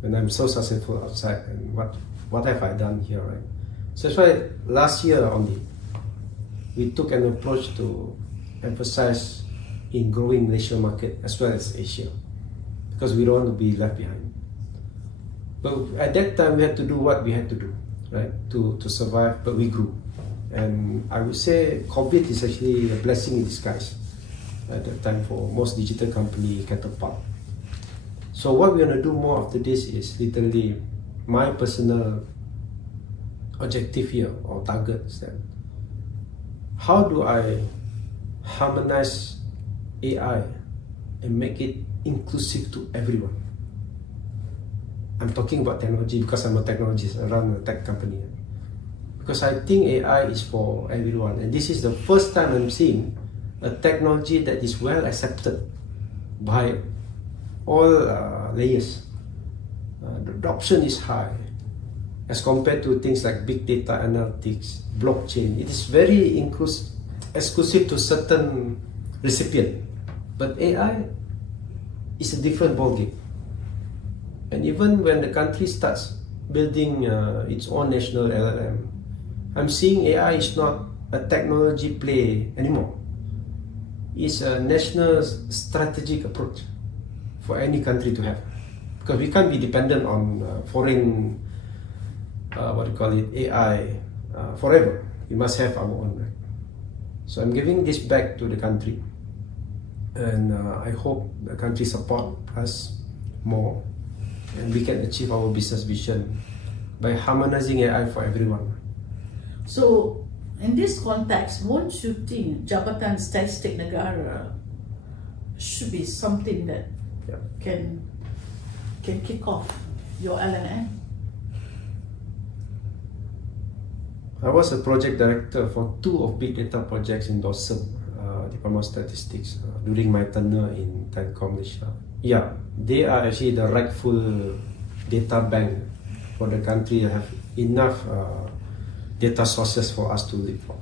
when I'm so successful outside, and what have I done here, right? So that's why last year only we took an approach to emphasize in growing Malaysia market as well as Asia, because we don't want to be left behind. But at that time we had to do what we had to do, right, to survive, but we grew. And I would say COVID is actually a blessing in disguise at that time for most digital company catapult. So what we're going to do more after this is literally my personal objective here, or target, is that how do I harmonize AI and make it inclusive to everyone? I'm talking about technology because I'm a technologist, I run a tech company. Because I think AI is for everyone, and this is the first time I'm seeing a technology that is well accepted by all layers. The adoption is high as compared to things like big data analytics, blockchain. It is very exclusive to certain recipient, but AI is a different ballgame. And even when the country starts building its own national LLM, I'm seeing AI is not a technology play anymore. It's a national strategic approach for any country to have, because we can't be dependent on foreign AI forever. We must have our own, right? So I'm giving this back to the country, and I hope the country support us more, and we can achieve our business vision by harmonizing AI for everyone. So in this context, won't you think Jabatan Statistik Negara should be something that can kick off your LNM? I was a project director for 2 of big data projects in Dawson, Department of Statistics, during my tenure in PIKOM Malaysia. Yeah, they are actually the rightful data bank for the country. Have enough data sources for us to live from.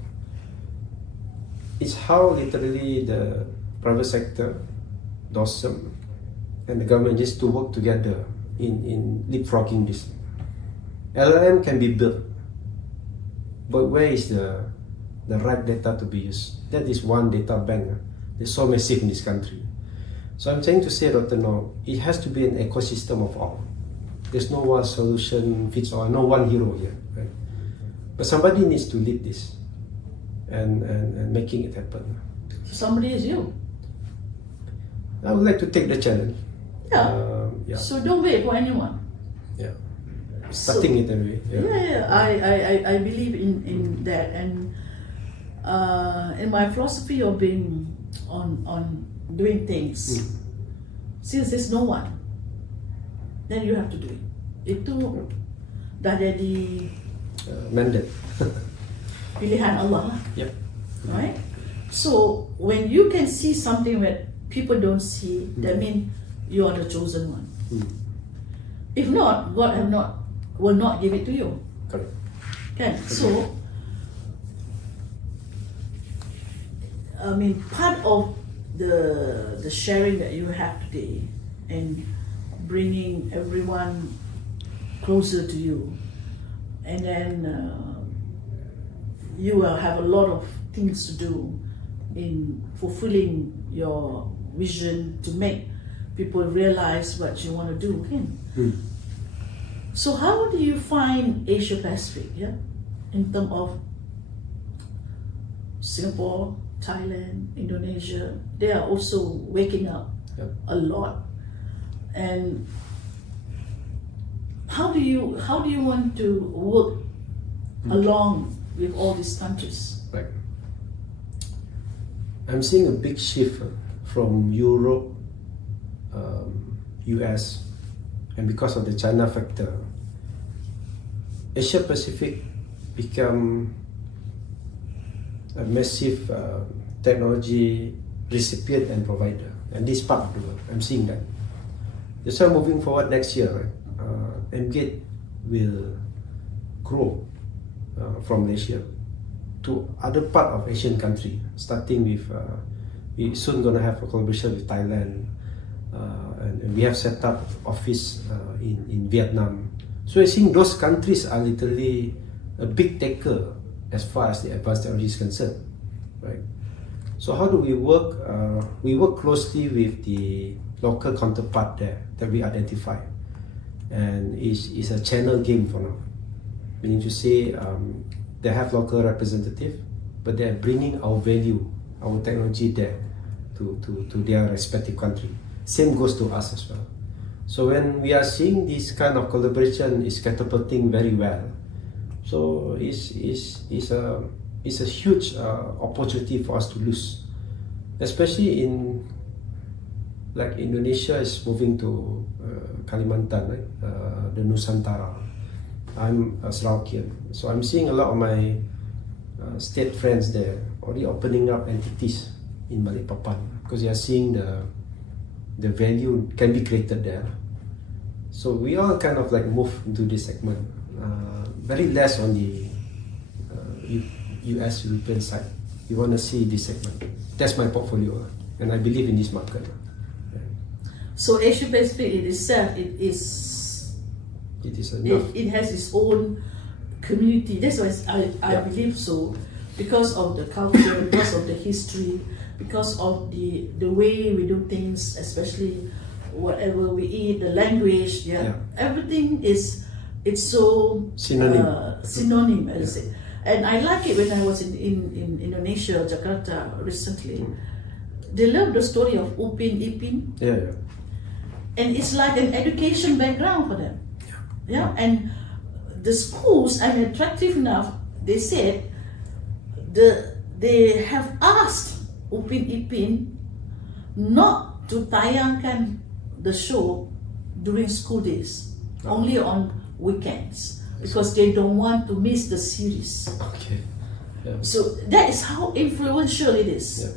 It's how literally the private sector, Dawson, and the government just to work together in leapfrogging this. LLM can be built, but where is the right data to be used? That is one data bank. It's so massive in this country. So I'm trying to say, Dr. No, it has to be an ecosystem of all. There's no one solution fits all, no one hero here, right? But somebody needs to lead this and making it happen. Somebody is you. I would like to take the challenge. Yeah. So don't wait for anyone. Yeah. Starting it anyway. I believe in that, and in my philosophy of being on doing things, since there's no one, then you have to do it. Itu dah jadi mandate. pilihan Allah, Yep. right? So when you can see something that people don't see, that means you are the chosen one. If not, God will not give it to you. Correct. Kan? So, I mean, part of the sharing that you have today and bringing everyone closer to you, and then you will have a lot of things to do in fulfilling your vision to make people realize what you want to do. Kan? So how do you find Asia Pacific, yeah, in terms of Singapore, Thailand, Indonesia? They are also waking up a lot. And how do you want to work along with all these countries? Right. I'm seeing a big shift from Europe, US, and because of the China factor, Asia Pacific become a massive technology recipient and provider, and this part of the world, I'm seeing that. That's why moving forward next year, right, MGATE will grow from Malaysia to other part of Asian country, starting with we soon gonna have a collaboration with Thailand, and we have set up office in Vietnam. So I think those countries are literally a big taker as far as the advanced technology is concerned, right? So how do we work? We work closely with the local counterpart there that we identify, and it's a channel game for now. Meaning to say, they have local representative, but they are bringing our value, our technology there to their respective country. Same goes to us as well. So when we are seeing this kind of collaboration is catapulting very well, so it's a huge opportunity for us to lose, especially in like Indonesia is moving to Kalimantan, right? The Nusantara. I'm a Sarawakian, so I'm seeing a lot of my state friends there already opening up entities in Balikpapan because they are seeing the value can be created there. So we all kind of like move into this segment, very less on the US European side. We want to see this segment. That's my portfolio, and I believe in this market. So Asia Pacific in itself, it is enough. it has its own community. That's why I believe so, because of the culture, because of the history, because of the way we do things, especially whatever we eat, the language, everything it's so synonym, I say. And I like it when I was in Indonesia, Jakarta recently. They love the story of Upin Ipin. And it's like an education background for them. And the schools are attractive enough. They said they have asked Upin Ipin not to tayangkan the show during school days, only on weekends, because they don't want to miss the series. So that is how influential it is,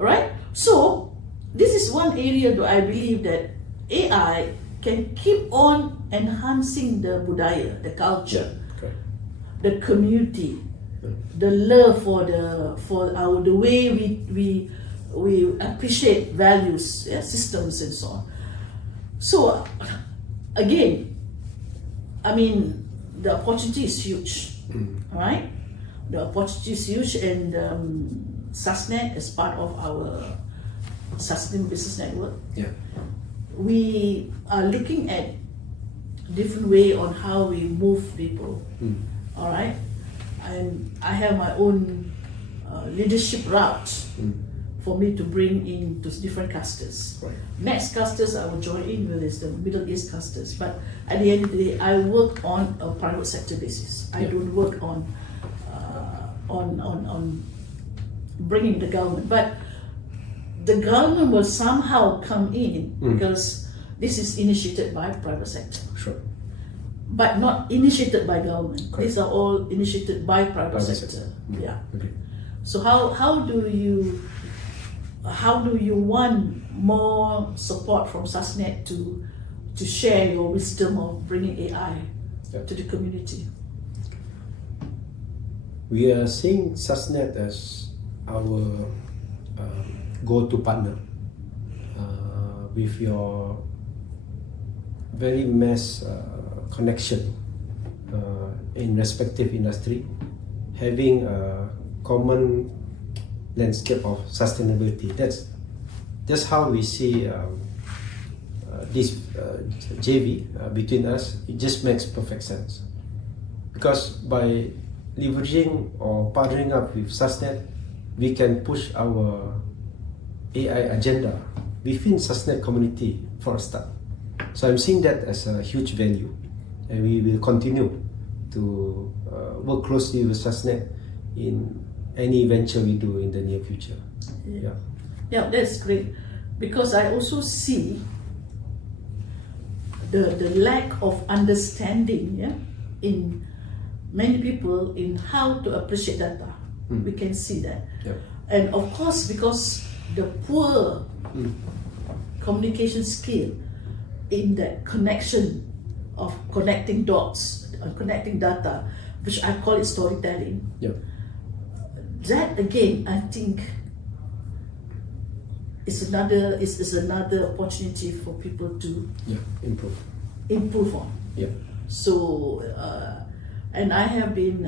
right? So this is one area that I believe that AI can keep on enhancing the budaya, the culture, the community, the love for the way we appreciate values, systems, and so on. So again, I mean, the opportunity is huge, right? The opportunity is huge, and SUSNET is part of our Sustainable Business Network. We are looking at different way on how we move people. All right, and I have my own leadership route for me to bring in to different clusters. Next clusters I will join in with is the Middle East clusters. But at the end of the day, I work on a private sector basis. I don't work on bringing the government, but the government will somehow come in because this is initiated by private sector, Sure. but not initiated by government. Correct. These are all initiated by private sector. Yeah. Okay. So how do you want more support from SASNet to share your wisdom of bringing AI to the community? We are seeing SASNet as our go-to partner with your very mass connection in respective industry, having a common landscape of sustainability. That's how we see this JV between us. It just makes perfect sense, because by leveraging or partnering up with SASNet, we can push our AI agenda within SASNet community for a start. So I'm seeing that as a huge value, and we will continue to work closely with SASNet in any venture we do in the near future. Yeah. Yeah, that's great, because I also see the lack of understanding in many people in how to appreciate data. We can see that. Yeah. And of course, because the poor communication skill in that connection of connecting dots, connecting data, which I call it storytelling. Yeah. That again, I think, is another opportunity for people to improve on. Yeah. So, and I have been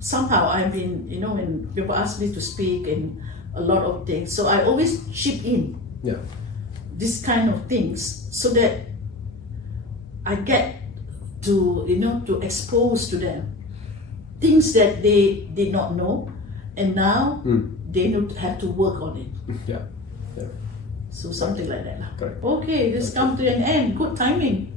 somehow I've been, when people ask me to speak and a lot of things, so I always chip in this kind of things so that I get to to expose to them things that they did not know, and now they have to work on it. Yeah. So something like that. Correct. Okay, this come to an end. Good timing.